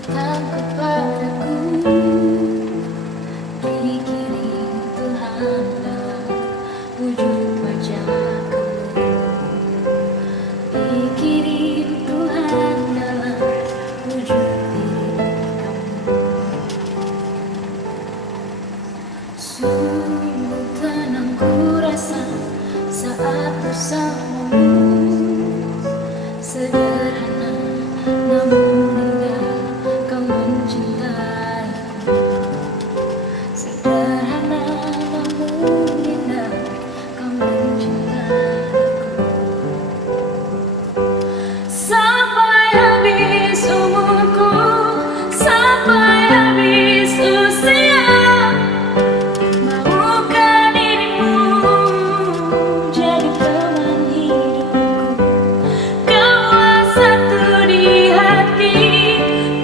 datang kepadaku, dikirim Tuhan dalam wujud wajah kamu, dikirim Tuhan dalam wujud diri kamu. Sungguh tenang ku rasa saat bersamamu, sederhana namun indah kau mencintaiku, sederhana namun indah kau mencintaiku. Sampai habis umurku, sampai habis usia, maukah dirimu jadi teman hidupku? Kaulah satu di hati,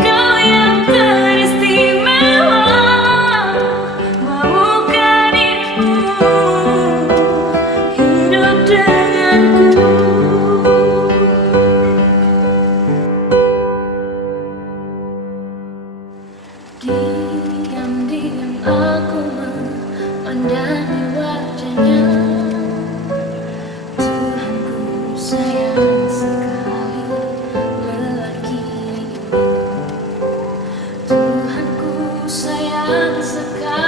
kau yang teristimewa. Maukah dirimu hidup denganku? Diam-diam aku memandangi wajahnya. Tuhanku sayang sekali lelaki ini. Tuhanku sayang sekali